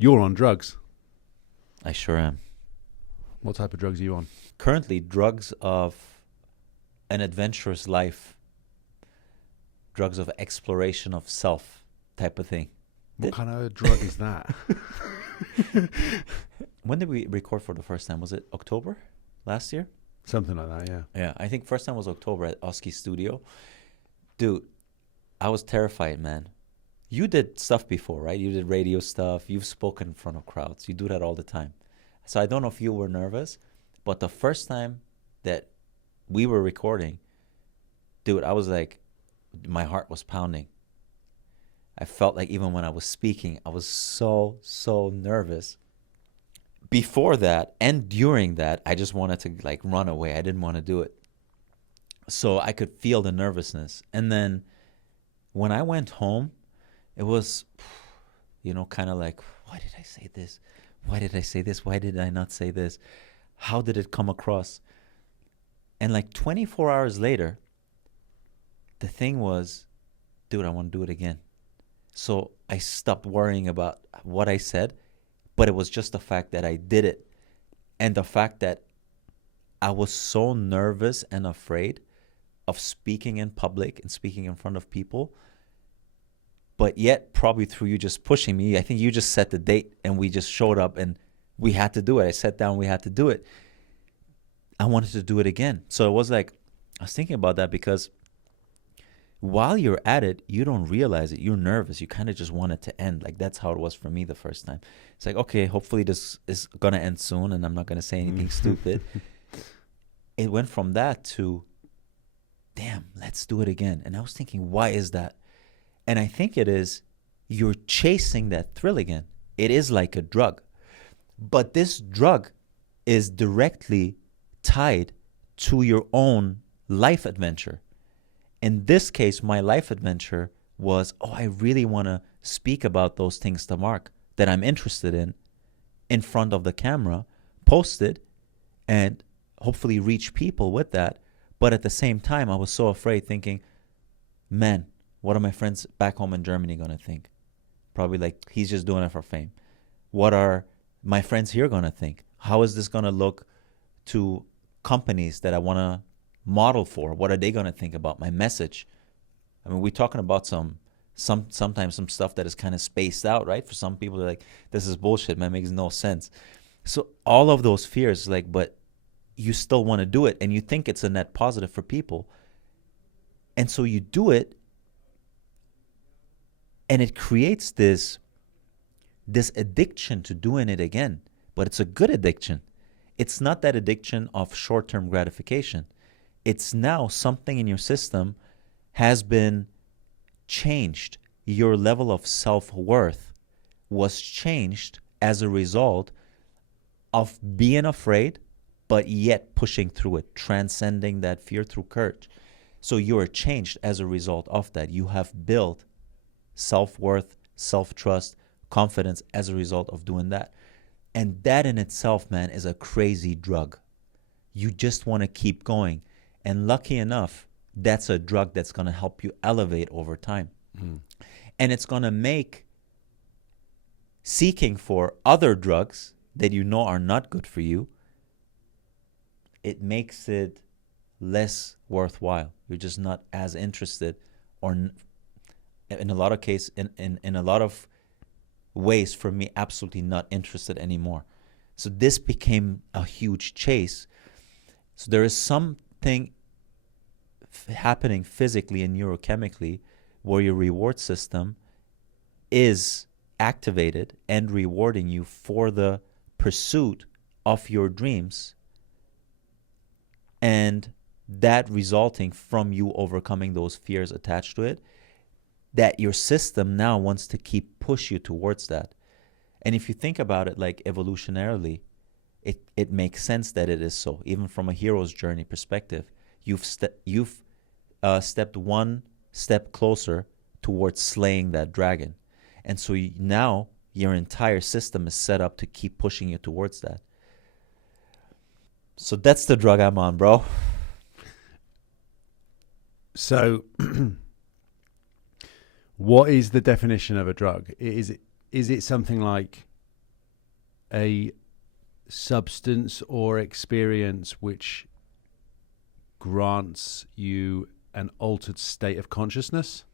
You're on drugs. I sure am. What type of drugs are you on? Currently, drugs of an adventurous life, drugs of exploration of self type of thing. What kind of drug is that? When did we record for the first time? Was it October last year? Something like that, yeah. Yeah, I think first time was October at Oski Studio. Dude, I was terrified, man. You did stuff before, right? You did radio stuff. You've spoken in front of crowds. You do that all the time. So I don't know if you were nervous, but the first time that we were recording, dude, I was like, my heart was pounding. I felt like even when I was speaking, I was so nervous. Before that and during that, I just wanted to like run away. I didn't want to do it. So I could feel the nervousness. And then when I went home, it was, kind of like, why did I say this? Why did I say this? Why did I not say this? How did it come across? And like 24 hours later, the thing was, dude, I want to do it again. So I stopped worrying about what I said, but it was just the fact that I did it. And the fact that I was so nervous and afraid of speaking in public and speaking in front of people. But yet, probably through you just pushing me, I think you just set the date and we just showed up and we had to do it. I sat down, we had to do it. I wanted to do it again. So it was like, I was thinking about that because while you're at it, you don't realize it. You're nervous. You kind of just want it to end. Like that's how it was for me the first time. It's like, okay, hopefully this is going to end soon and I'm not going to say anything stupid. It went from that to, damn, let's do it again. And I was thinking, why is that? And I think it is you're chasing that thrill again. It is like a drug. But this drug is directly tied to your own life adventure. In this case, my life adventure was, I really want to speak about those things to Mark that I'm interested in front of the camera, post it, and hopefully reach people with that. But at the same time, I was so afraid thinking, man, what are my friends back home in Germany going to think? Probably like, he's just doing it for fame. What are my friends here going to think? How is this going to look to companies that I want to model for? What are they going to think about my message? I mean, we're talking about sometimes some stuff that is kind of spaced out, right? For some people, they're like, this is bullshit, man, makes no sense. So all of those fears, like, but you still want to do it and you think it's a net positive for people. And so you do it and it creates this addiction to doing it again. But it's a good addiction. It's not that addiction of short-term gratification. It's now something in your system has been changed. Your level of self-worth was changed as a result of being afraid, but yet pushing through it, transcending that fear through courage. So you are changed as a result of that. You have built self-worth, self-trust, confidence as a result of doing that. And that in itself, man, is a crazy drug. You just want to keep going. And lucky enough, that's a drug that's going to help you elevate over time. Mm. And it's going to make seeking for other drugs that you know are not good for you, it makes it less worthwhile. You're just not as interested, or in a lot of cases, in a lot of ways, for me, absolutely not interested anymore. So this became a huge chase. So there is something happening physically and neurochemically where your reward system is activated and rewarding you for the pursuit of your dreams, and that resulting from you overcoming those fears attached to it, that your system now wants to keep push you towards that. And if you think about it like evolutionarily, it makes sense that it is so. Even from a hero's journey perspective, you've stepped one step closer towards slaying that dragon. And so now your entire system is set up to keep pushing you towards that. So that's the drug I'm on, bro. So what is the definition of a drug? Is it something like a substance or experience which grants you an altered state of consciousness?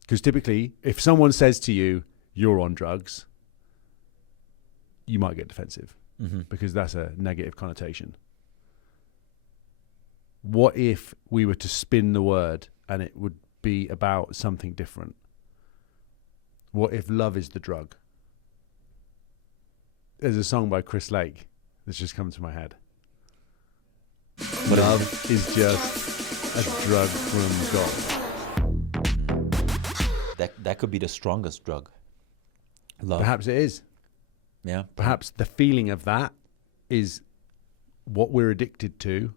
Because typically, if someone says to you, you're on drugs, you might get defensive because that's a negative connotation. What if we were to spin the word and it would be about something different? What if love is the drug? There's a song by Chris Lake that's just come to my head. Love is just a drug from God. That could be the strongest drug. Love. Perhaps it is. Yeah. Perhaps the feeling of that is what we're addicted to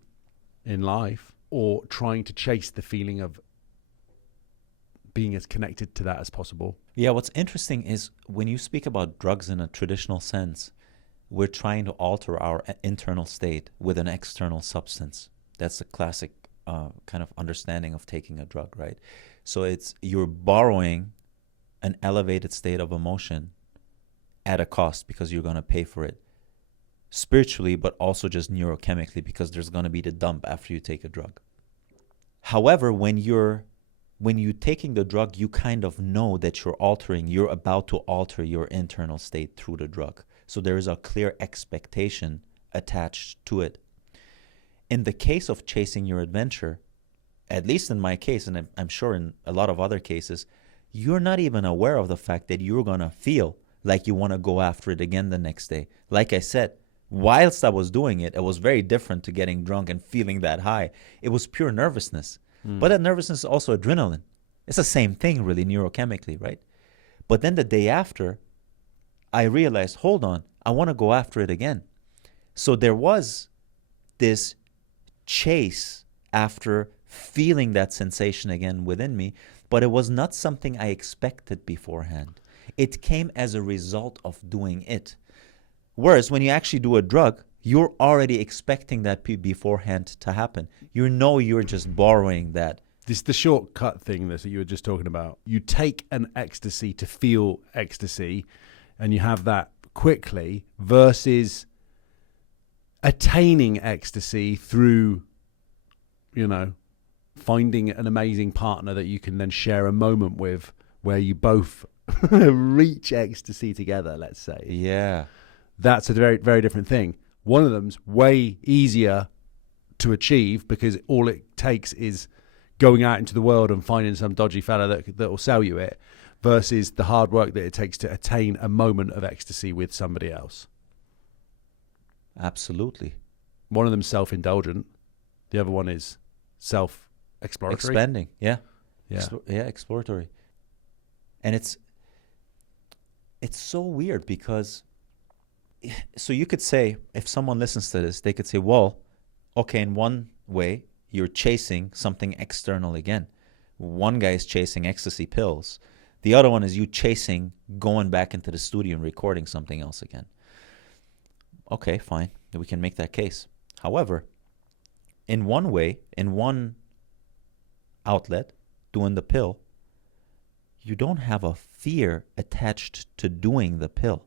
in life, or trying to chase the feeling of being as connected to that as possible. Yeah, what's interesting is when you speak about drugs in a traditional sense, we're trying to alter our internal state with an external substance. That's the classic kind of understanding of taking a drug, right? So it's you're borrowing an elevated state of emotion at a cost because you're going to pay for it spiritually, but also just neurochemically because there's going to be the dump after you take a drug. However, when you're taking the drug, you kind of know that you're about to alter your internal state through the drug. So there is a clear expectation attached to it. In the case of chasing your adventure, at least in my case, and I'm sure in a lot of other cases, you're not even aware of the fact that you're going to feel like you want to go after it again the next day. Like I said, whilst I was doing it, it was very different to getting drunk and feeling that high. It was pure nervousness. But that nervousness is also adrenaline. It's the same thing, really, neurochemically, right? But then the day after, I realized, hold on, I want to go after it again. So there was this chase after feeling that sensation again within me, but it was not something I expected beforehand. It came as a result of doing it. Whereas when you actually do a drug, you're already expecting that beforehand to happen. You know you're just borrowing that. This is the shortcut thing that you were just talking about. You take an ecstasy to feel ecstasy, and you have that quickly, versus attaining ecstasy through, finding an amazing partner that you can then share a moment with where you both reach ecstasy together, let's say. Yeah. That's a very, very different thing. One of them's way easier to achieve because all it takes is going out into the world and finding some dodgy fella that will sell you it, versus the hard work that it takes to attain a moment of ecstasy with somebody else. Absolutely. One of them's self-indulgent. The other one is self-exploratory. Expanding, yeah. Yeah. Exploratory. And it's so weird because, so you could say, if someone listens to this, they could say, well, okay, in one way, you're chasing something external again. One guy is chasing ecstasy pills. The other one is you chasing going back into the studio and recording something else again. Okay, fine. We can make that case. However, in one way, in one outlet, doing the pill, you don't have a fear attached to doing the pill.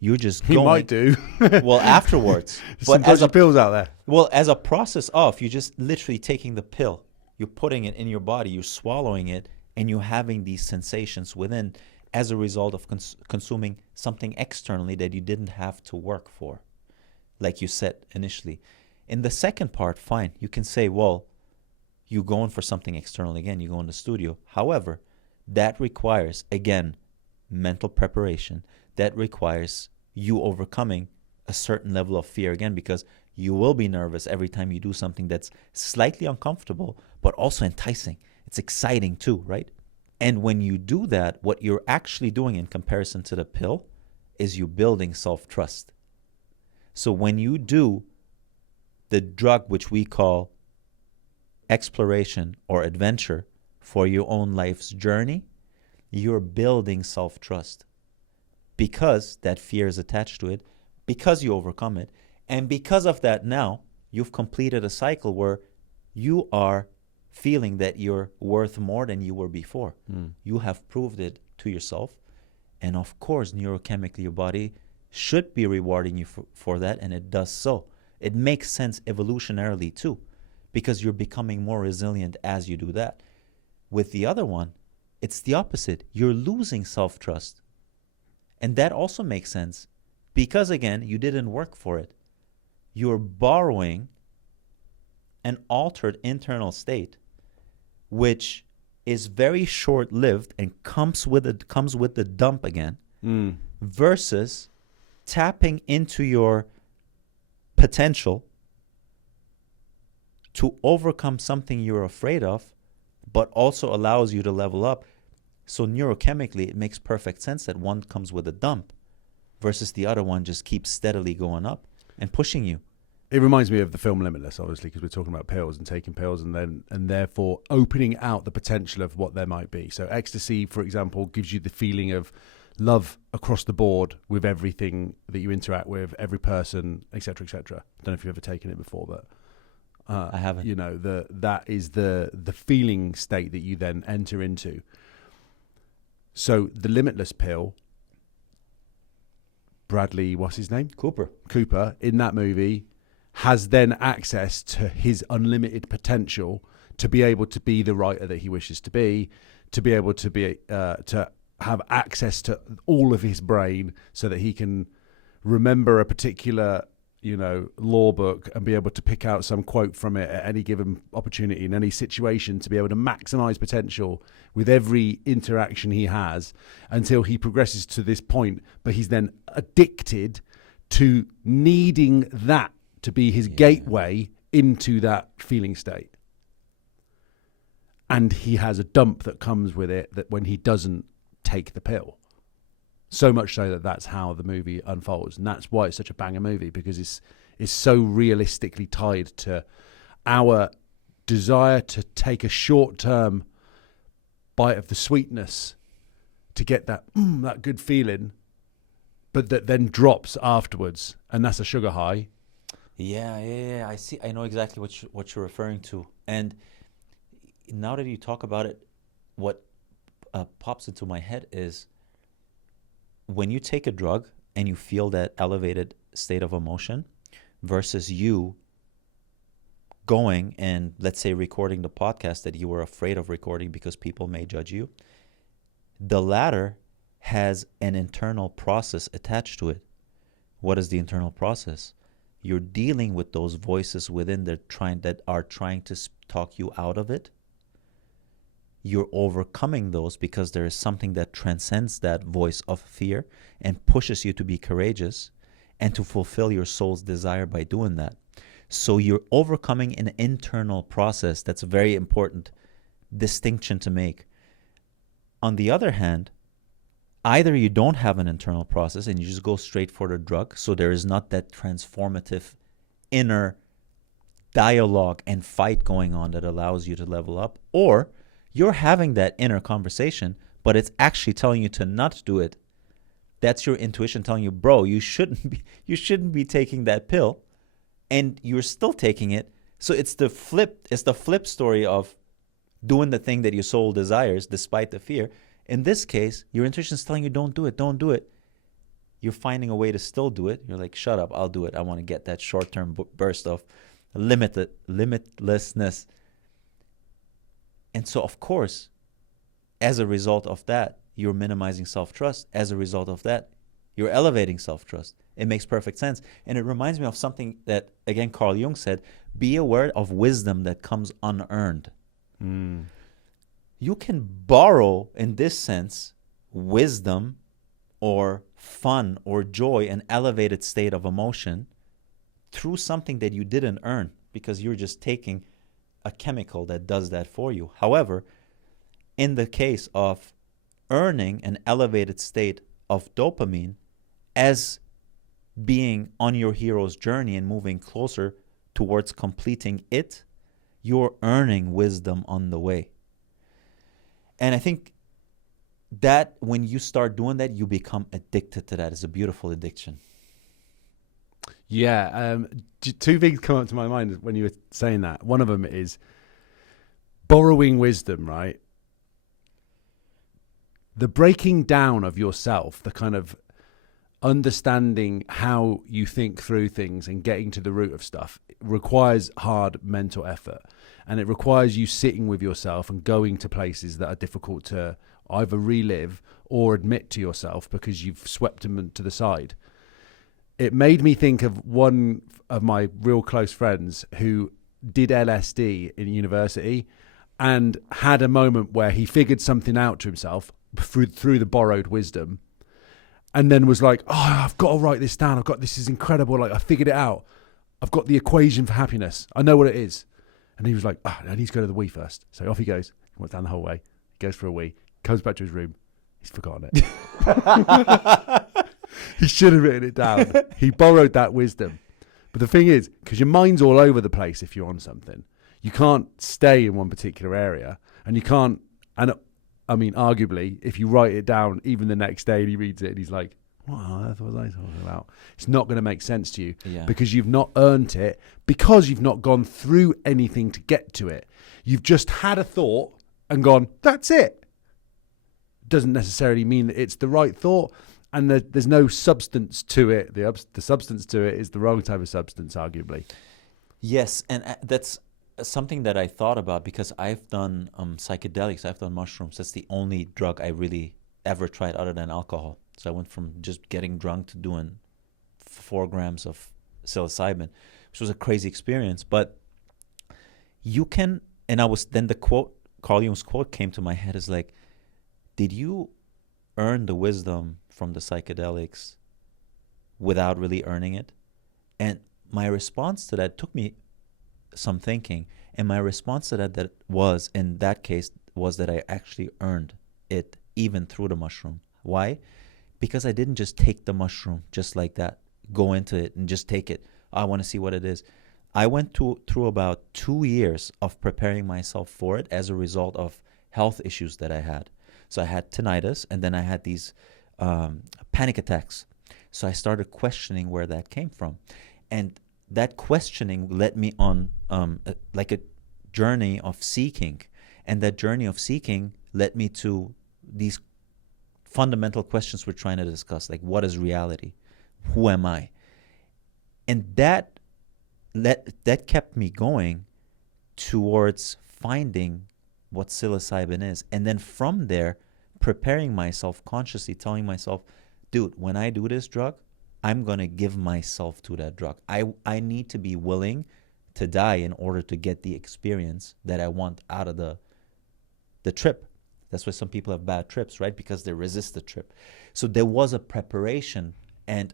You're just going. You might do. Well, afterwards. Some dodgy pills out there. Well, as a process of, you're just literally taking the pill. You're putting it in your body. You're swallowing it. And you're having these sensations within as a result of consuming something externally that you didn't have to work for, like you said initially. In the second part, fine. You can say, well, you're going for something external again. You go in the studio. However, that requires, again, mental preparation. That requires you overcoming a certain level of fear again, because you will be nervous every time you do something that's slightly uncomfortable, but also enticing. It's exciting too, right? And when you do that, what you're actually doing in comparison to the pill is you're building self-trust. So when you do the drug, which we call exploration or adventure for your own life's journey, you're building self-trust because that fear is attached to it, because you overcome it. And because of that, now you've completed a cycle where you are feeling that you're worth more than you were before. You have proved it to yourself, And of course, neurochemically, your body should be rewarding you for that, and it does so. It makes sense evolutionarily too, because you're becoming more resilient as you do that. With the other one, it's the opposite. You're losing self-trust. And that also makes sense because, again, you didn't work for it. You're borrowing an altered internal state, which is very short-lived and comes with the dump again, versus tapping into your potential to overcome something you're afraid of, but also allows you to level up. So neurochemically, it makes perfect sense that one comes with a dump versus the other one just keeps steadily going up and pushing you. It reminds me of the film Limitless, obviously, because we're talking about pills and taking pills and therefore opening out the potential of what there might be. So ecstasy, for example, gives you the feeling of love across the board with everything that you interact with, every person, etc., etc. I don't know if you've ever taken it before, but I haven't. You know, that is the feeling state that you then enter into. So the Limitless pill, Bradley, what's his name? Cooper, in that movie, has then access to his unlimited potential to be able to be the writer that he wishes to be able to be to have access to all of his brain so that he can remember a particular, you know, law book and be able to pick out some quote from it at any given opportunity in any situation to be able to maximize potential with every interaction he has until he progresses to this point. But he's then addicted to needing that to be his gateway into that feeling state. And he has a dump that comes with it that when he doesn't take the pill. So much so that that's how the movie unfolds. And that's why it's such a banger movie, because it's so realistically tied to our desire to take a short-term bite of the sweetness to get that that good feeling, but that then drops afterwards. And that's a sugar high. Yeah. I see. I know exactly what you're referring to. And now that you talk about it, what pops into my head is when you take a drug and you feel that elevated state of emotion versus you going and, let's say, recording the podcast that you were afraid of recording because people may judge you, the latter has an internal process attached to it. What is the internal process? You're dealing with those voices within that are trying to talk you out of it. You're overcoming those because there is something that transcends that voice of fear and pushes you to be courageous and to fulfill your soul's desire by doing that. So you're overcoming an internal process. That's a very important distinction to make. On the other hand, either you don't have an internal process and you just go straight for the drug, so there is not that transformative inner dialogue and fight going on that allows you to level up, or you're having that inner conversation, but it's actually telling you to not do it. That's your intuition telling you, bro, you shouldn't be taking that pill, and you're still taking it. So it's the flip story of doing the thing that your soul desires despite the fear. In this case, your intuition is telling you, don't do it. You're finding a way to still do it. You're like, shut up, I'll do it. I want to get that short-term burst of limitlessness. And so, of course, as a result of that, you're minimizing self-trust. As a result of that, you're elevating self-trust. It makes perfect sense. And it reminds me of something that, again, Carl Jung said, be aware of wisdom that comes unearned. You can borrow, in this sense, wisdom or fun or joy, an elevated state of emotion through something that you didn't earn because you're just taking a chemical that does that for you. However, in the case of earning an elevated state of dopamine as being on your hero's journey and moving closer towards completing it, you're earning wisdom on the way. And I think that when you start doing that, you become addicted to that. It's a beautiful addiction. Yeah. Two things come up to my mind when you were saying that. One of them is borrowing wisdom, right? the breaking down of yourself, the kind of understanding how you think through things and getting to the root of stuff requires hard mental effort, and it requires you sitting with yourself and going to places that are difficult to either relive or admit to yourself because you've swept them to the side. It made me think of one of my real close friends who did LSD in university and had a moment where he figured something out to himself through the borrowed wisdom, and then was like, oh, I've got to write this down. This is incredible. Like, I figured it out. I've got the equation for happiness. I know what it is. And he was like, I need to go to the wee first. So off he goes. He went down the whole way. He goes for a wee. Comes back to his room. He's forgotten it. He should have written it down. He borrowed that wisdom. But the thing is, because your mind's all over the place if you're on something, you can't stay in one particular area. And you can't, and I mean, arguably, if you write it down even the next day and he reads it and he's like, what on earth was I talking about? It's not going to make sense to you because you've not earned it, because you've not gone through anything to get to it. You've just had a thought and gone, that's it. Doesn't necessarily mean that it's the right thought, and there's no substance to it. The substance to it is the wrong type of substance, arguably. Yes, and that's something that I thought about because I've done psychedelics. I've done mushrooms. That's the only drug I really ever tried other than alcohol. So I went from just getting drunk to doing 4 grams of psilocybin, which was a crazy experience. But you can, and then the quote, Carl Jung's quote came to my head is like, did you earn the wisdom from the psychedelics without really earning it? And my response to that took me some thinking. And my response to that was, in that case, was that I actually earned it even through the mushroom. Why? Because I didn't just take the mushroom just like that, go into it and just take it. I want to see what it is. I went through about 2 years of preparing myself for it as a result of health issues that I had. So I had tinnitus, and then I had these panic attacks. So I started questioning where that came from. And that questioning led me on like a journey of seeking. And that journey of seeking led me to these fundamental questions we're trying to discuss, like, what is reality? Who am I? And that kept me going towards finding what psilocybin is. And then from there, preparing myself consciously, telling myself, dude, when I do this drug, I'm going to give myself to that drug. I need to be willing to die in order to get the experience that I want out of the trip. That's why some people have bad trips, right? Because they resist the trip. So there was a preparation and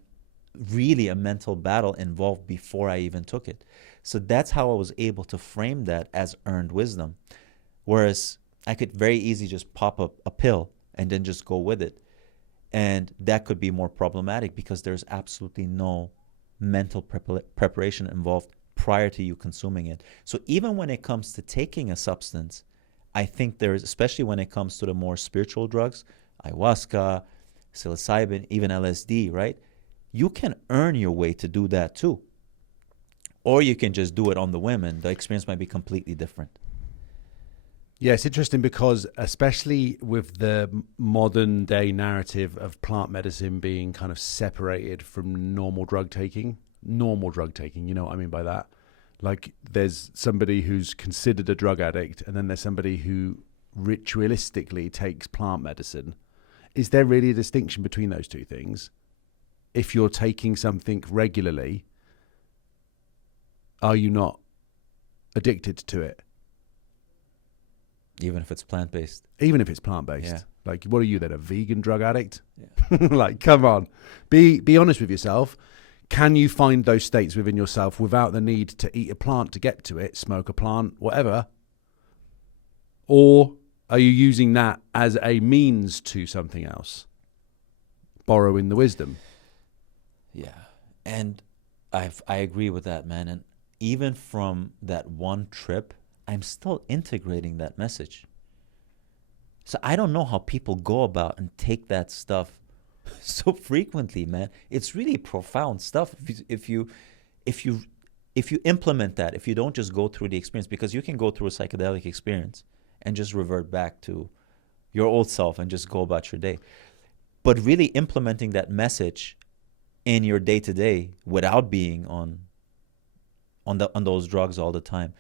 really a mental battle involved before I even took it. So that's how I was able to frame that as earned wisdom. Whereas I could very easily just pop up a pill and then just go with it. And that could be more problematic because there's absolutely no mental preparation involved prior to you consuming it. So even when it comes to taking a substance, I think there is, especially when it comes to the more spiritual drugs, ayahuasca, psilocybin, even LSD, right? You can earn your way to do that too. Or you can just do it on the whim, and the experience might be completely different. Yeah, it's interesting because especially with the modern day narrative of plant medicine being kind of separated from normal drug taking, you know what I mean by that? Like, there's somebody who's considered a drug addict, and then there's somebody who ritualistically takes plant medicine. Is there really a distinction between those two things? If you're taking something regularly, are you not addicted to it? Even if it's plant-based. Even if it's plant-based. Yeah. Like, what are you then, a vegan drug addict? Yeah. Like, come on. Be honest with yourself. Can you find those states within yourself without the need to eat a plant to get to it, smoke a plant, whatever? Or are you using that as a means to something else? Borrowing the wisdom. Yeah. And I agree with that, man. And even from that one trip, I'm still integrating that message. So I don't know how people go about and take that stuff so frequently, man. It's really profound stuff if you implement that, if you don't just go through the experience, because you can go through a psychedelic experience and just revert back to your old self and just go about your day. But really implementing that message in your day to day without being on those drugs all the time,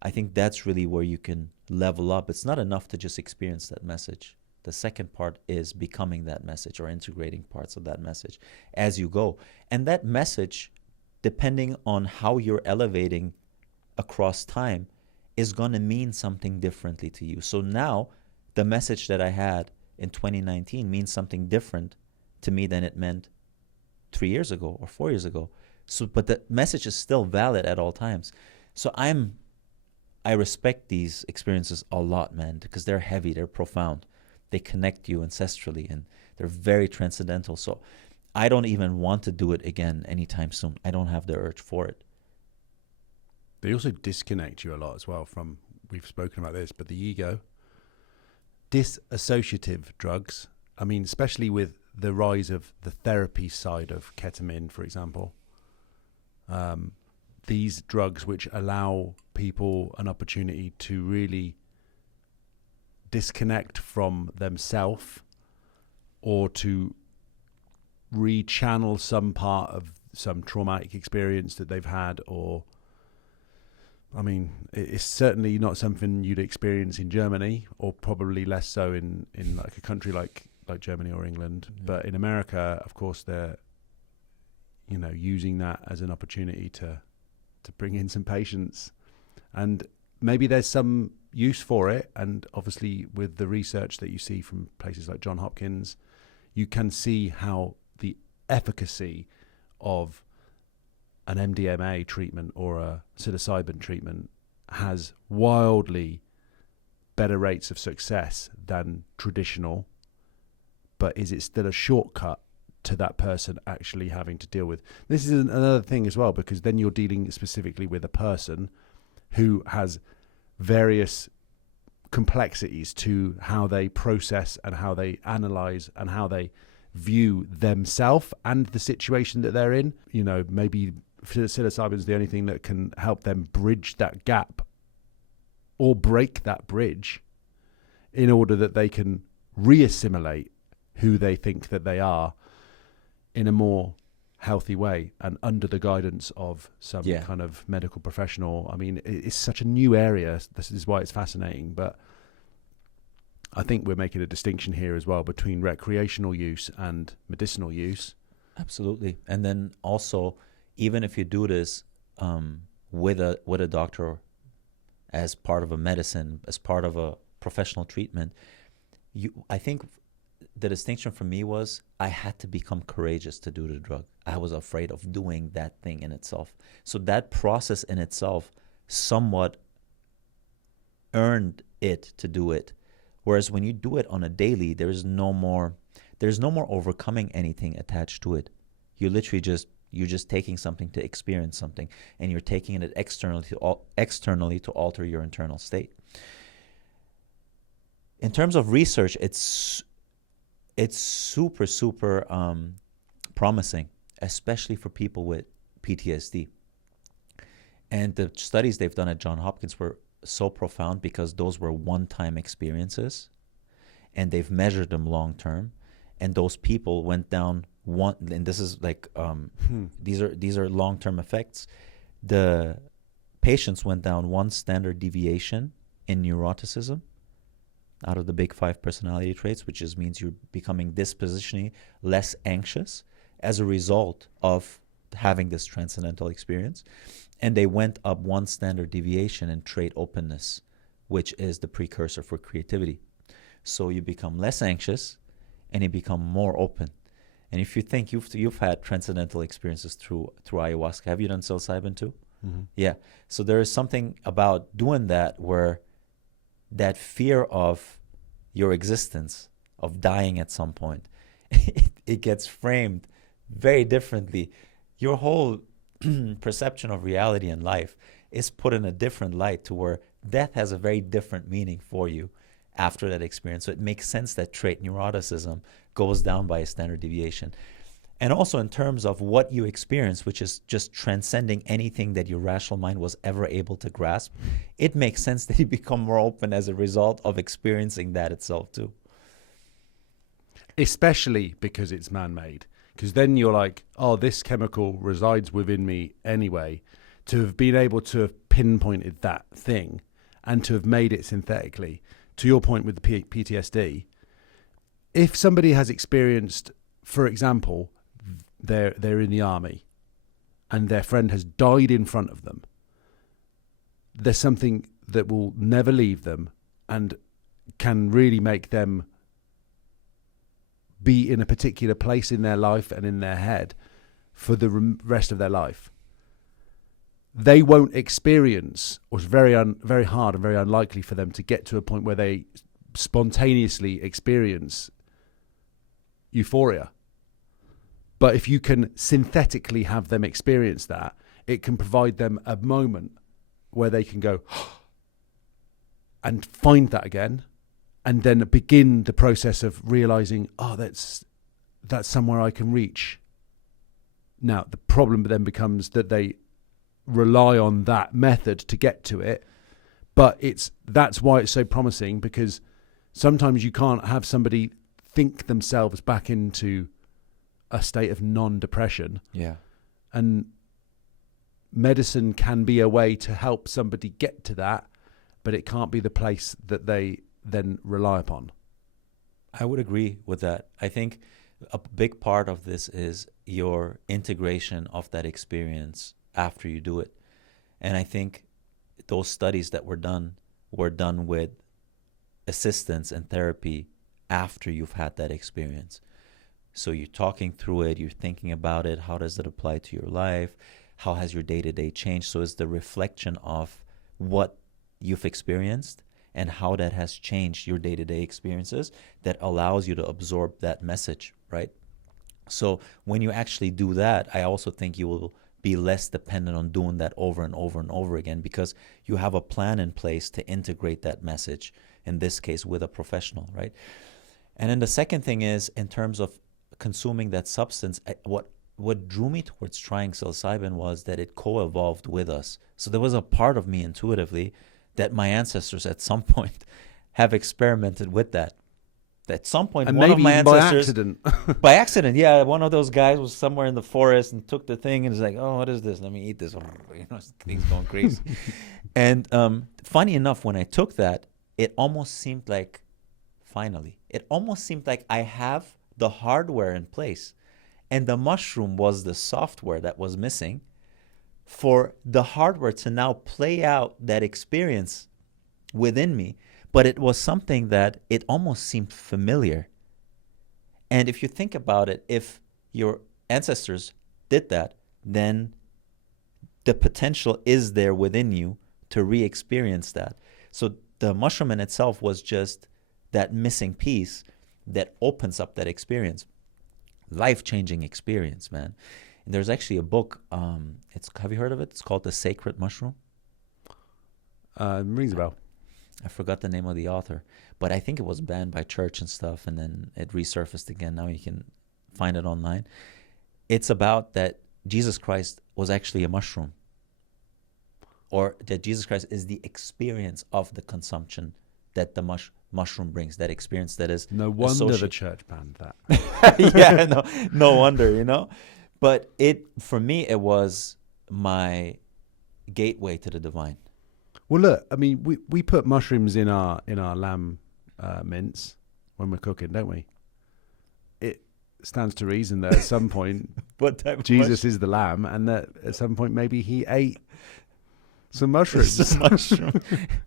I think that's really where you can level up. It's not enough to just experience that message. The second part is becoming that message or integrating parts of that message as you go. And that message, depending on how you're elevating across time, is going to mean something differently to you. So now the message that I had in 2019 means something different to me than it meant 3 years ago or 4 years ago. So, but the message is still valid at all times. So I respect these experiences a lot, man, because they're heavy, they're profound. They connect you ancestrally, and they're very transcendental. So I don't even want to do it again anytime soon. I don't have the urge for it. They also disconnect you a lot as well from, we've spoken about this, but the ego. Dissociative drugs, I mean, especially with the rise of the therapy side of ketamine, for example, these drugs which allow people an opportunity to really disconnect from themselves or to rechannel some part of some traumatic experience that they've had, or I mean, it's certainly not something you'd experience in Germany, or probably less so in like a country like Germany or England. Mm-hmm. But in America, of course, they're, you know, using that as an opportunity to bring in some patients, and maybe there's some use for it. And obviously with the research that you see from places like Johns Hopkins, you can see how the efficacy of an MDMA treatment or a psilocybin treatment has wildly better rates of success than traditional. But is it still a shortcut to that person actually having to deal with? This is another thing as well, because then you're dealing specifically with a person who has various complexities to how they process and how they analyze and how they view themselves and the situation that they're in. You know, maybe psilocybin is the only thing that can help them bridge that gap or break that bridge in order that they can reassimilate who they think that they are in a more healthy way and under the guidance of some kind of medical professional. I mean, it's such a new area. This is why it's fascinating. But I think we're making a distinction here as well between recreational use and medicinal use. Absolutely. And then also, even if you do this with a doctor as part of a medicine, as part of a professional treatment, I think the distinction for me was I had to become courageous to do the drug. I was afraid of doing that thing in itself. So that process in itself somewhat earned it to do it. Whereas when you do it on a daily, there's no more overcoming anything attached to it. You're just taking something to experience something, and you're taking it externally to alter your internal state. In terms of research, it's super, super promising, especially for people with PTSD. And the studies they've done at Johns Hopkins were so profound because those were one-time experiences, and they've measured them long-term. And those people went down and this is like these are long-term effects. The patients went down 1 standard deviation in neuroticism out of the big 5 personality traits, which means you're becoming dispositionally less anxious as a result of having this transcendental experience. And they went up 1 standard deviation in trait openness, which is the precursor for creativity. So you become less anxious and you become more open. And if you think you've had transcendental experiences through ayahuasca, have you done psilocybin too? Mm-hmm. Yeah. So there is something about doing that where that fear of your existence, of dying at some point, it gets framed very differently. Your whole perception of reality and life is put in a different light to where death has a very different meaning for you after that experience. So it makes sense that trait neuroticism goes down by a standard deviation. And also in terms of what you experience, which is just transcending anything that your rational mind was ever able to grasp, it makes sense that you become more open as a result of experiencing that itself too. especially because it's man-made. Because then you're like, oh, this chemical resides within me anyway. To have been able to have pinpointed that thing and to have made it synthetically, to your point with the PTSD, if somebody has experienced, for example, they're in the army and their friend has died in front of them, there's something that will never leave them and can really make them be in a particular place in their life and in their head for the rest of their life. They won't experience, or it's very hard and very unlikely for them to get to a point where they spontaneously experience euphoria. But if you can synthetically have them experience that, it can provide them a moment where they can go and find that again, and then begin the process of realizing, oh, that's somewhere I can reach. Now, the problem then becomes that they rely on that method to get to it, but that's why it's so promising, because sometimes you can't have somebody think themselves back into a state of non-depression. Yeah. And medicine can be a way to help somebody get to that, but it can't be the place that they then rely upon. I would agree with that. I think a big part of this is your integration of that experience after you do it. And I think those studies that were done with assistance and therapy after you've had that experience. So you're talking through it, you're thinking about it, how does it apply to your life? How has your day-to-day changed? So it's the reflection of what you've experienced and how that has changed your day-to-day experiences that allows you to absorb that message, right? So when you actually do that, I also think you will be less dependent on doing that over and over and over again, because you have a plan in place to integrate that message, in this case with a professional, right? And then the second thing is, in terms of consuming that substance, what drew me towards trying psilocybin was that it co-evolved with us. So there was a part of me intuitively that my ancestors at some point have experimented with that. At some point, and one maybe of my even ancestors, by accident. by accident, yeah, one of those guys was somewhere in the forest and took the thing and was like, "Oh, what is this? Let me eat this." You know, things going crazy. And funny enough, when I took that, it almost seemed like, it almost seemed like I have the hardware in place, and the mushroom was the software that was missing for the hardware to now play out that experience within me. But it was something that it almost seemed familiar. And if you think about it, if your ancestors did that, then the potential is there within you to re-experience that. So the mushroom in itself was just that missing piece that opens up that experience. Life-changing experience, man. And there's actually a book, have you heard of it? It's called The Sacred Mushroom. Rings a bell. I forgot the name of the author, but I think it was banned by church and stuff, and then it resurfaced again. Now you can find it online. It's about that Jesus Christ was actually a mushroom, or that Jesus Christ is the experience of the consumption that the mushroom brings, that experience that is no wonder the church banned that. Yeah, no wonder, you know. But for me, it was my gateway to the divine. Well, look, I mean, we put mushrooms in our lamb mince when we're cooking, don't we? It stands to reason that at some point what type of Jesus is the lamb, and that at some point maybe he ate some mushrooms. Some mushroom.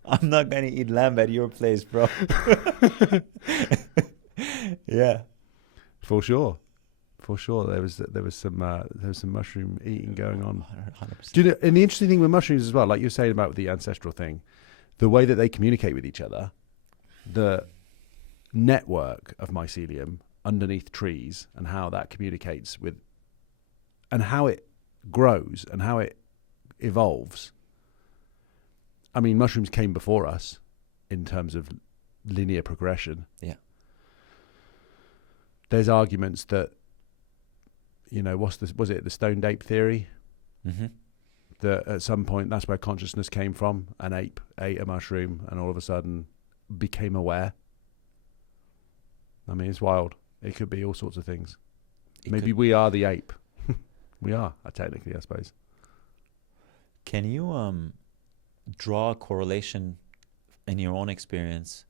I'm not gonna eat lamb at your place, bro. Yeah, for sure. For sure, there was some mushroom eating going on. 100%. Do you know, and the interesting thing with mushrooms as well, like you were saying about the ancestral thing, the way that they communicate with each other, the network of mycelium underneath trees, and how that communicates with, and how it grows and how it evolves. I mean, mushrooms came before us in terms of linear progression. Yeah. There's arguments that, you know, was it the stoned ape theory? Mm-hmm. That at some point that's where consciousness came from. An ape ate a mushroom and all of a sudden became aware. I mean, it's wild. It could be all sorts of things. It Maybe could- we are the ape. We are, technically, I suppose. Can you draw a correlation in your own experience,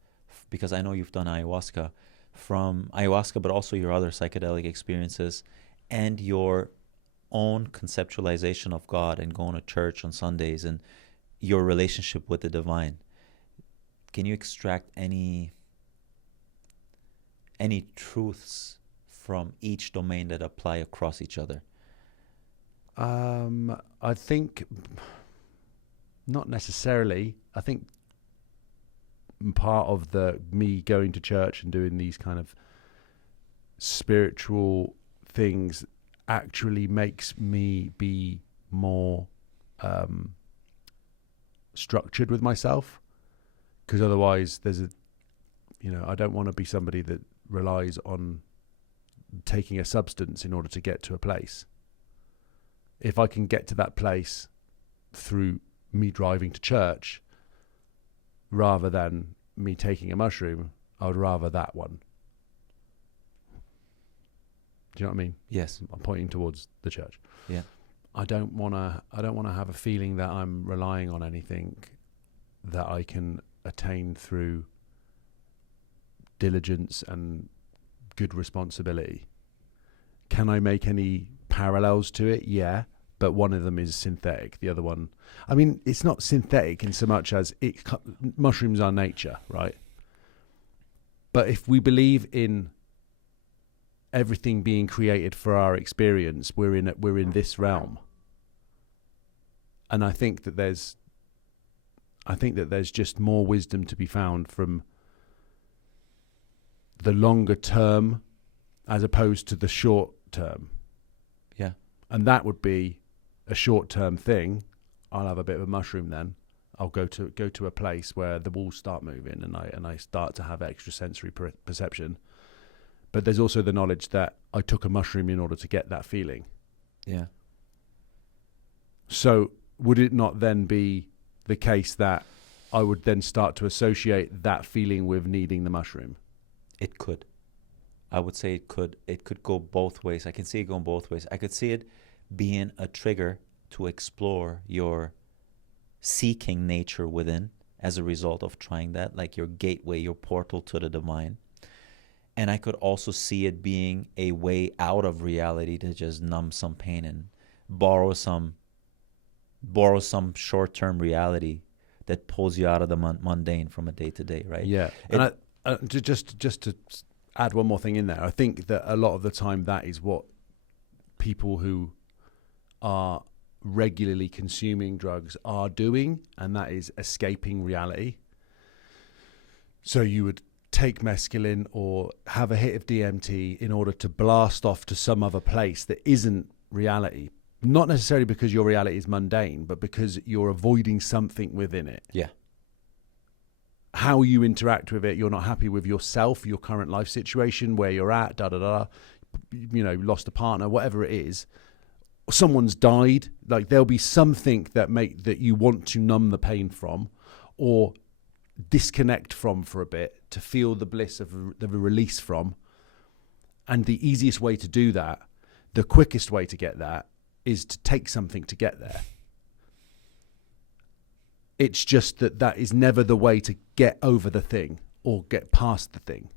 because I know you've done ayahuasca, from ayahuasca, but also your other psychedelic experiences, and your own conceptualization of God and going to church on Sundays and your relationship with the divine? Can you extract any truths from each domain that apply across each other? I think not necessarily. I think part of me going to church and doing these kind of spiritual things actually makes me be more structured with myself, because otherwise I don't want to be somebody that relies on taking a substance in order to get to a place. If I can get to that place through me driving to church rather than me taking a mushroom, I would rather that one. Do you know what I mean? Yes. I'm pointing towards the church. Yeah. I don't want to have a feeling that I'm relying on anything that I can attain through diligence and good responsibility. Can I make any parallels to it? Yeah, but one of them is synthetic. The other one, I mean, it's not synthetic in so much as mushrooms are nature, right? But if we believe in everything being created for our experience, we're in this realm. And I think that there's just more wisdom to be found from the longer term as opposed to the short term. Yeah. And that would be a short term thing. I'll have a bit of a mushroom then. I'll go to a place where the walls start moving and I start to have extrasensory perception. But there's also the knowledge that I took a mushroom in order to get that feeling. Yeah. So would it not then be the case that I would then start to associate that feeling with needing the mushroom? It could. I would say it could. It could go both ways. I can see it going both ways. I could see it being a trigger to explore your seeking nature within as a result of trying that, like your gateway, your portal to the divine. And I could also see it being a way out of reality to just numb some pain and borrow some short-term reality that pulls you out of the mundane from a day-to-day, right? Yeah. And just to add one more thing in there, I think that a lot of the time that is what people who are regularly consuming drugs are doing, and that is escaping reality. So you would take mescaline or have a hit of DMT in order to blast off to some other place that isn't reality. Not necessarily because your reality is mundane, but because you're avoiding something within it. Yeah. How you interact with it, you're not happy with yourself, your current life situation, where you're at, lost a partner, whatever it is. Someone's died, like there'll be something that you want to numb the pain from or disconnect from for a bit to feel the bliss of the release from. And the easiest way to do that, the quickest way to get that, is to take something to get there. It's just that is never the way to get over the thing or get past the thing.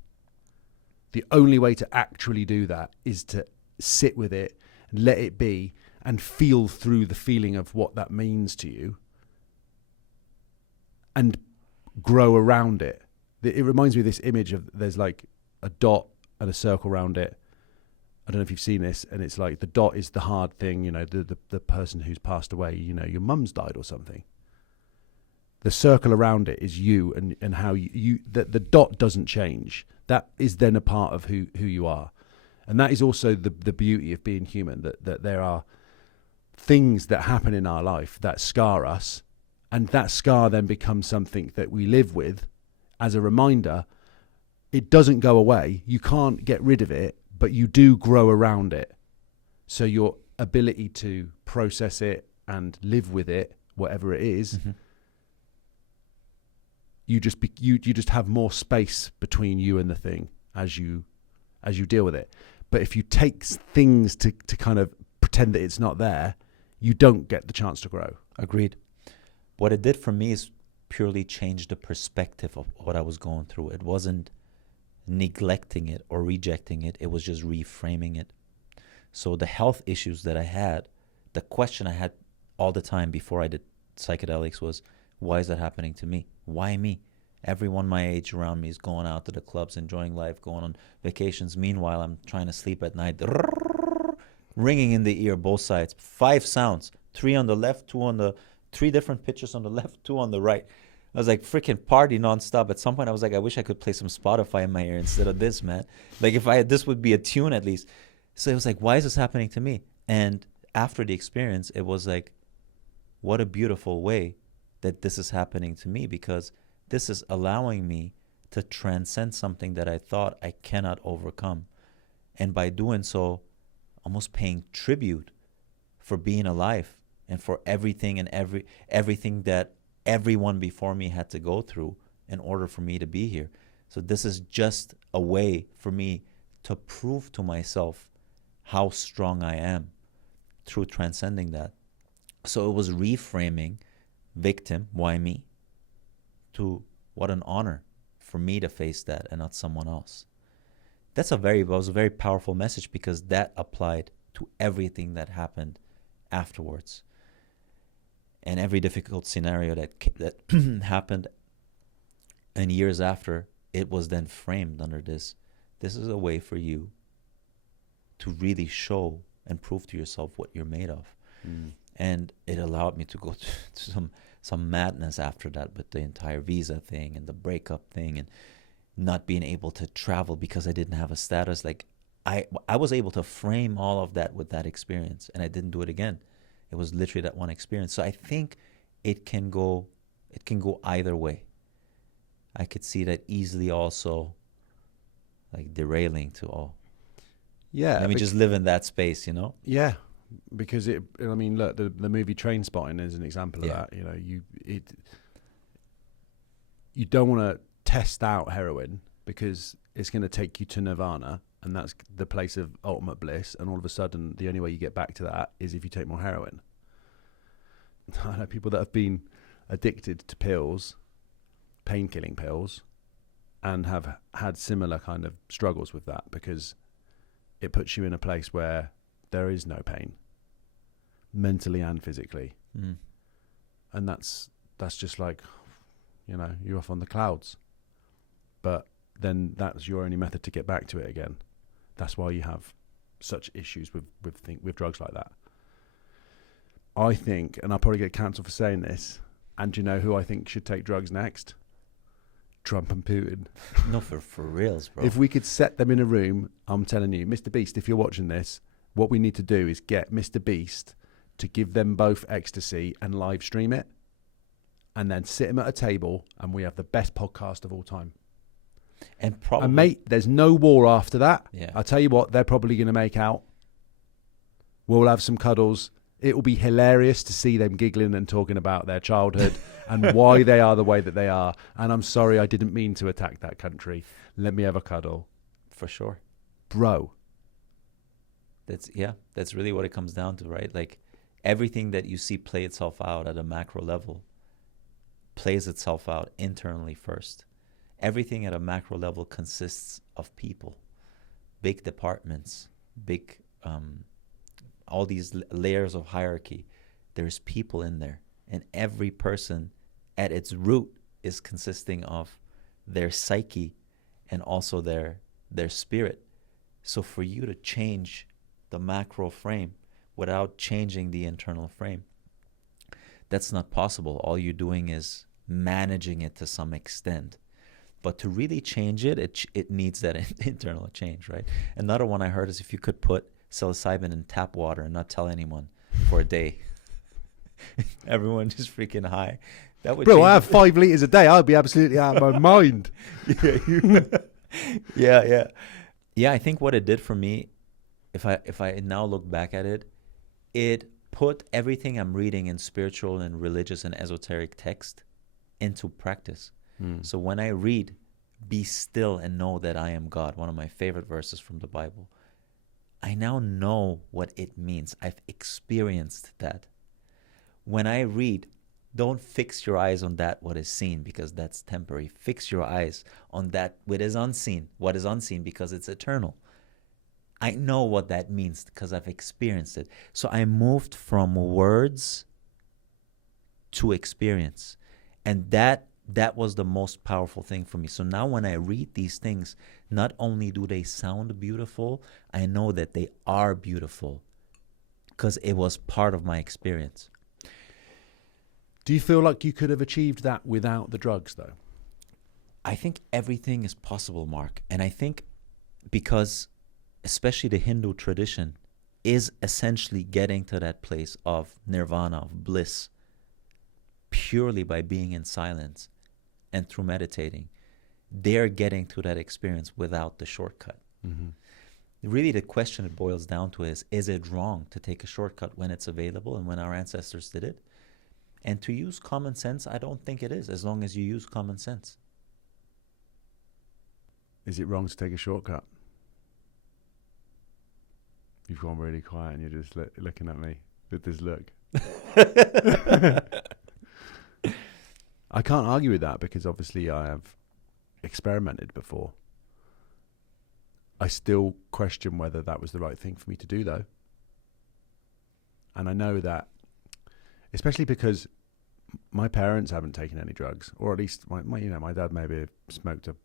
The only way to actually do that is to sit with it and let it be and feel through the feeling of what that means to you and grow around it. It reminds me of this image of there's like a dot and a circle around it. I don't know if you've seen this, and it's like the dot is the hard thing, the person who's passed away, your mum's died or something. The circle around it is you and how the dot doesn't change. That is then a part of who you are. And that is also the beauty of being human, that there are things that happen in our life that scar us, and that scar then becomes something that we live with as a reminder. It doesn't go away. You can't get rid of it, but you do grow around it. So your ability to process it and live with it, whatever it is, Mm-hmm. you just have more space between you and the thing as you as you deal with it. But if you take things to kind of pretend that it's not there, you don't get the chance to grow. Agreed. What it did for me is purely change the perspective of what I was going through. It wasn't neglecting it or rejecting it. It was just reframing it. So the health issues that I had, the question I had all the time before I did psychedelics was, why is that happening to me? Why me? Everyone my age around me is going out to the clubs, enjoying life, going on vacations. Meanwhile, I'm trying to sleep at night. Ringing in the ear, both sides. 5 sounds. 3 on the left, 2 on the... 3 different pitches on the left, 2 on the right. I was like freaking party nonstop. At some point, I was like, I wish I could play some Spotify in my ear instead of this, man. Like if I had, this would be a tune at least. So it was like, why is this happening to me? And after the experience, it was like, what a beautiful way that this is happening to me, because this is allowing me to transcend something that I thought I cannot overcome. And by doing so, almost paying tribute for being alive and for everything and everything that everyone before me had to go through in order for me to be here. So this is just a way for me to prove to myself how strong I am through transcending that. So it was reframing victim, why me, to what an honor for me to face that and not someone else. That was a very powerful message, because that applied to everything that happened afterwards. And every difficult scenario that happened, and years after, it was then framed under this is a way for you to really show and prove to yourself what you're made of. And it allowed me to go to some madness after that, with the entire visa thing and the breakup thing and not being able to travel because I didn't have a status. Like I was able to frame all of that with that experience, and I didn't do it again. It was literally that one experience. So I think it can go either way. I could see that easily also, like derailing to, let me just live in that space, you know? Yeah, because look, the movie Trainspotting is an example of that. You know, you don't want to test out heroin because it's going to take you to nirvana, and that's the place of ultimate bliss. And all of a sudden, the only way you get back to that is if you take more heroin. I know people that have been addicted to pills, pain-killing pills, and have had similar kind of struggles with that, because it puts you in a place where there is no pain, mentally and physically. And that's just like, you know, you're off on the clouds. But then that's your only method to get back to it again. That's why you have such issues with drugs like that. I think, and I'll probably get cancelled for saying this, and do you know who I think should take drugs next? Trump and Putin. No, for reals, bro. If we could set them in a room, I'm telling you, Mr. Beast, if you're watching this, what we need to do is get Mr. Beast to give them both ecstasy and live stream it, and then sit them at a table, and we have the best podcast of all time. And mate, there's no war after that. Yeah. I'll tell you what, they're probably going to make out. We'll have some cuddles. It will be hilarious to see them giggling and talking about their childhood and why they are the way that they are. And I'm sorry, I didn't mean to attack that country. Let me have a cuddle. For sure. Bro. That's really what it comes down to, right? Like everything that you see play itself out at a macro level plays itself out internally first. Everything at a macro level consists of people, big departments, big, all these layers of hierarchy. There's people in there, and every person at its root is consisting of their psyche and also their spirit. So for you to change the macro frame without changing the internal frame, that's not possible. All you're doing is managing it to some extent. But to really change it, it needs that internal change, right? Another one I heard is if you could put psilocybin in tap water and not tell anyone for a day, everyone just freaking high. That would. Bro, I have 5 liters a day. I'd be absolutely out of my mind. Yeah. I think what it did for me, if I now look back at it, it put everything I'm reading in spiritual and religious and esoteric text into practice. So when I read be still and know that I am God, one of my favorite verses from the Bible. I now know what it means. I've experienced that. When I read, don't fix your eyes on that what is seen, because that's temporary. Fix your eyes on that what is unseen, because it's eternal. I know what that means because I've experienced it. So I moved from words to experience. And that was the most powerful thing for me. So now when I read these things, not only do they sound beautiful, I know that they are beautiful because it was part of my experience. Do you feel like you could have achieved that without the drugs, though? I think everything is possible, Mark. And I think because especially the Hindu tradition is essentially getting to that place of nirvana, of bliss, purely by being in silence and through meditating. They're getting to that experience without the shortcut. Mm-hmm. Really, the question it boils down to is it wrong to take a shortcut when it's available and when our ancestors did it? And to use common sense, I don't think it is, as long as you use common sense. Is it wrong to take a shortcut? You've gone really quiet and you're just looking at me with this look. I can't argue with that because obviously I have experimented before. I still question whether that was the right thing for me to do, though. And I know that, especially because my parents haven't taken any drugs, or at least my dad maybe smoked a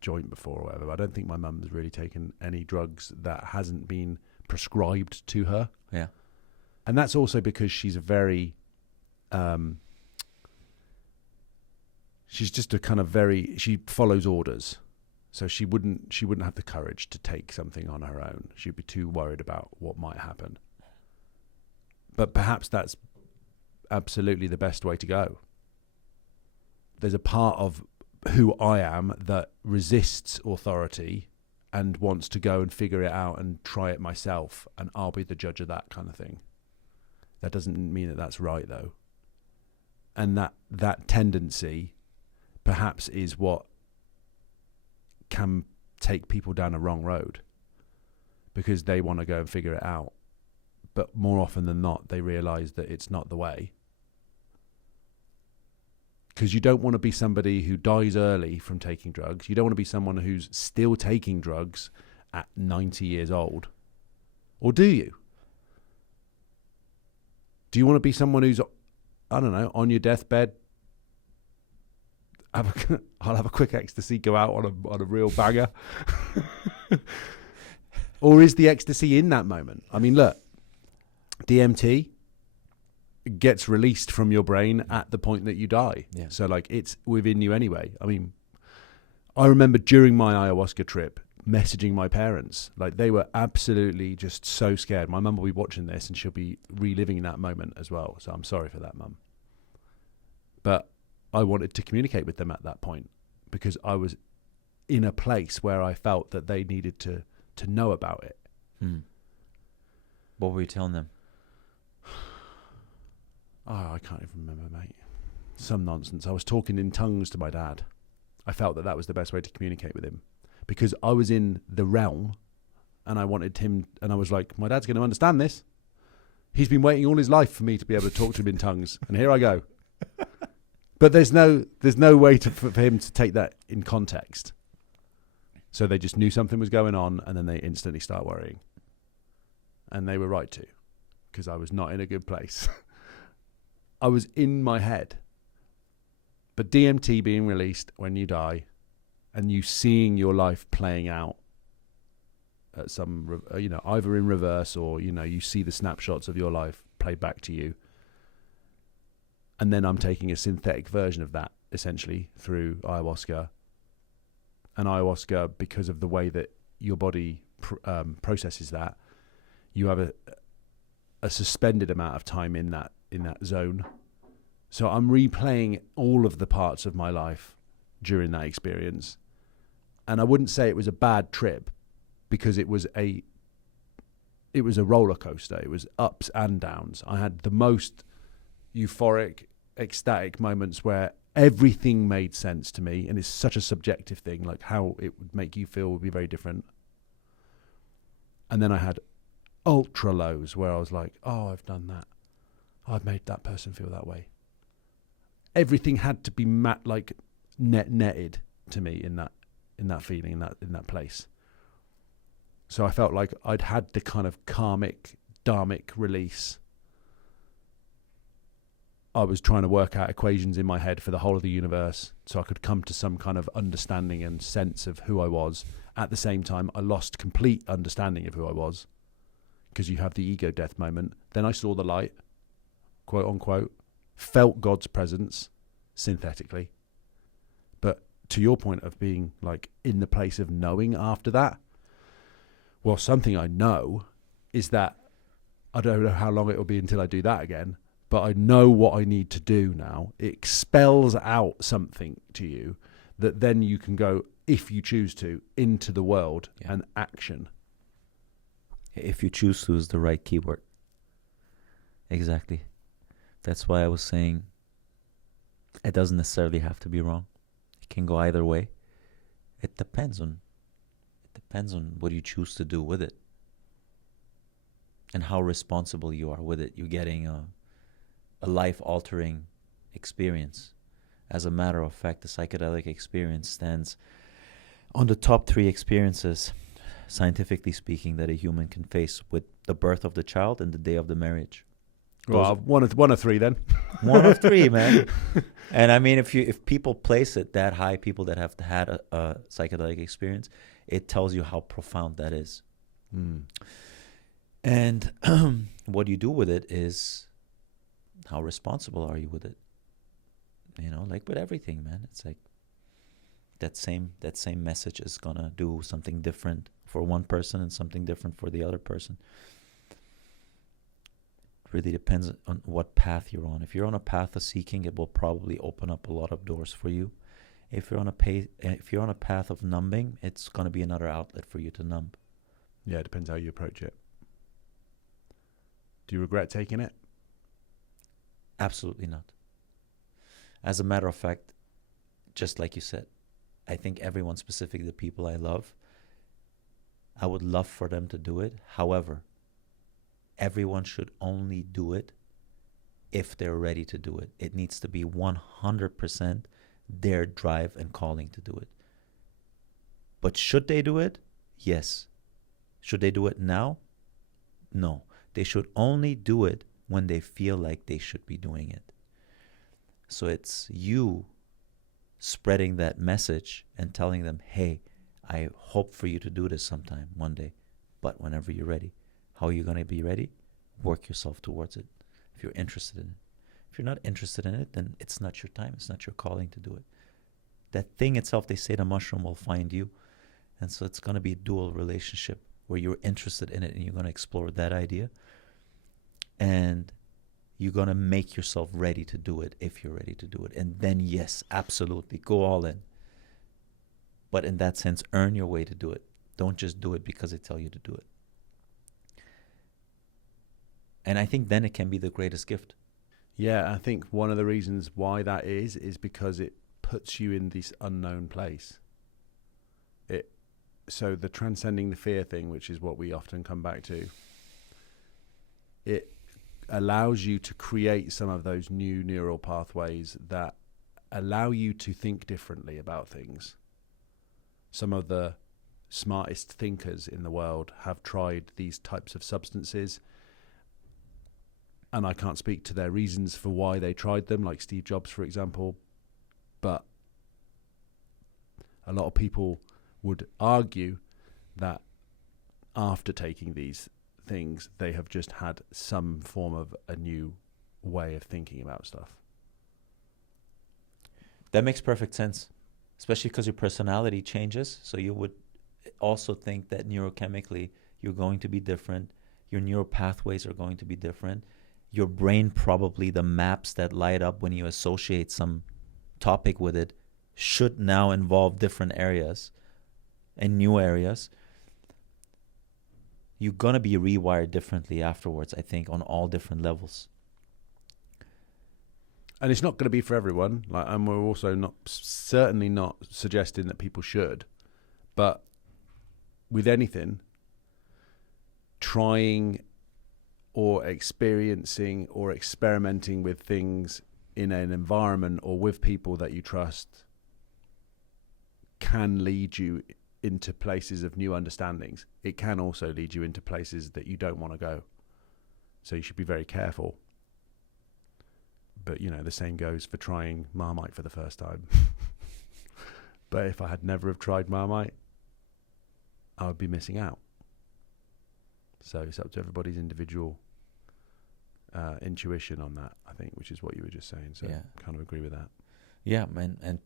joint before or whatever. But I don't think my mum's really taken any drugs that hasn't been prescribed to her. Yeah. And that's also because she's a very she's just a kind of she follows orders. So she wouldn't have the courage to take something on her own. She'd be too worried about what might happen. But perhaps that's absolutely the best way to go. There's a part of who I am that resists authority and wants to go and figure it out and try it myself, and I'll be the judge of that kind of thing. That doesn't mean that that's right, though. And that tendency perhaps is what can take people down a wrong road, because they want to go and figure it out. But more often than not, they realize that it's not the way. Because you don't want to be somebody who dies early from taking drugs. You don't want to be someone who's still taking drugs at 90 years old. Or do you? Do you want to be someone who's, I don't know, on your deathbed? I'll have a quick ecstasy, go out on a real banger. Or is the ecstasy in that moment? I mean, look, DMT gets released from your brain at the point that you die. Yeah. So like it's within you anyway. I mean, I remember during my ayahuasca trip messaging my parents. Like they were absolutely just so scared. My mum will be watching this and she'll be reliving that moment as well. So I'm sorry for that, Mum. But I wanted to communicate with them at that point because I was in a place where I felt that they needed to know about it. What were you telling them? Oh, I can't even remember, mate. Some nonsense. I was talking in tongues to my dad. I felt that was the best way to communicate with him because I was in the realm and I wanted him, and I was like, my dad's going to understand this. He's been waiting all his life for me to be able to talk to him in tongues, and here I go. But there's no way for him to take that in context. So they just knew something was going on, and then they instantly start worrying. And they were right to, because I was not in a good place. I was in my head. But DMT being released when you die, and you seeing your life playing out at some, either in reverse or, you see the snapshots of your life played back to you. And then I'm taking a synthetic version of that, essentially, through ayahuasca. And ayahuasca, because of the way that your body processes that, you have a suspended amount of time in that zone. So I'm replaying all of the parts of my life during that experience. And I wouldn't say it was a bad trip, because it was a roller coaster. It was ups and downs. I had the most euphoric, ecstatic moments where everything made sense to me, and it's such a subjective thing, like how it would make you feel would be very different. And then I had ultra lows where I was like, oh, I've done that, I've made that person feel that way. Everything had to be netted to me in that feeling, in that place. So I felt like I'd had the kind of dharmic release. I was trying to work out equations in my head for the whole of the universe so I could come to some kind of understanding and sense of who I was. At the same time, I lost complete understanding of who I was, because you have the ego death moment. Then I saw the light, quote unquote, felt God's presence synthetically. But to your point of being like in the place of knowing after that, well, something I know is that I don't know how long it will be until I do that again, but I know what I need to do now. It expels out something to you that then you can go, if you choose to, into the world and action. If you choose to is the right keyword. Exactly. That's why I was saying it doesn't necessarily have to be wrong. It can go either way. It depends on what you choose to do with it and how responsible you are with it. You're getting a life-altering experience. As a matter of fact, the psychedelic experience stands on the top 3 experiences, scientifically speaking, that a human can face, with the birth of the child and the day of the marriage. Well, one of 3 then. One of 3, man. And I mean, if people place it that high, people that have had a psychedelic experience, it tells you how profound that is. And what you do with it is, how responsible are you with it? You know, like with everything, man. It's like that same message is gonna do something different for one person and something different for the other person. It really depends on what path you're on. If you're on a path of seeking, it will probably open up a lot of doors for you. If you're on a path of numbing, it's gonna be another outlet for you to numb. Yeah, it depends how you approach it. Do you regret taking it? Absolutely not. As a matter of fact, just like you said, I think everyone, specifically the people I love, I would love for them to do it. However, everyone should only do it if they're ready to do it. It needs to be 100% their drive and calling to do it. But should they do it? Yes. Should they do it now? No. They should only do it when they feel like they should be doing it. So it's you spreading that message and telling them, hey, I hope for you to do this sometime, one day, but whenever you're ready. How are you going to be ready? Work yourself towards it if you're interested in it. If you're not interested in it, then it's not your time. It's not your calling to do it. That thing itself, they say the mushroom will find you. And so it's going to be a dual relationship where you're interested in it and you're going to explore that idea. And you're going to make yourself ready to do it if you're ready to do it. And then, yes, absolutely, go all in. But in that sense, earn your way to do it. Don't just do it because they tell you to do it. And I think then it can be the greatest gift. Yeah, I think one of the reasons why that is because it puts you in this unknown place. So the transcending the fear thing, which is what we often come back to, it allows you to create some of those new neural pathways that allow you to think differently about things. Some of the smartest thinkers in the world have tried these types of substances, and I can't speak to their reasons for why they tried them, like Steve Jobs, for example, but a lot of people would argue that after taking these things, they have just had some form of a new way of thinking about stuff. That makes perfect sense, especially because your personality changes. So you would also think that neurochemically you're going to be different. Your neural pathways are going to be different. Your brain, probably the maps that light up when you associate some topic with it, should now involve different areas and new areas. You're going to be rewired differently afterwards, I think, on all different levels. And it's not going to be for everyone. Like, and we're also certainly not suggesting that people should. But with anything, trying or experiencing or experimenting with things in an environment or with people that you trust can lead you into places of new understandings. It can also lead you into places that you don't want to go. So you should be very careful. But, you know, the same goes for trying Marmite for the first time. But if I had never have tried Marmite, I would be missing out. So it's up to everybody's individual intuition on that, I think, which is what you were just saying. So I kind of agree with that. Yeah, man. And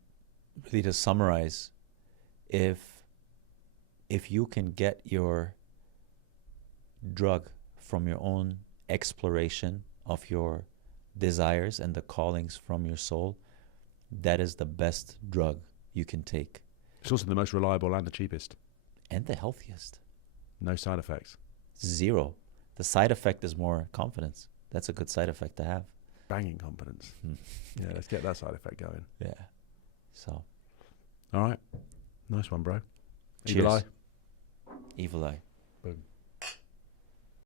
really to summarize, if you can get your drug from your own exploration of your desires and the callings from your soul, that is the best drug you can take. It's also the most reliable and the cheapest. And the healthiest. No side effects. Zero. The side effect is more confidence. That's a good side effect to have. Banging confidence. Yeah, let's get that side effect going. Yeah. So. All right. Nice one, bro. Cheers. Evil eye. Evil eye. Boom.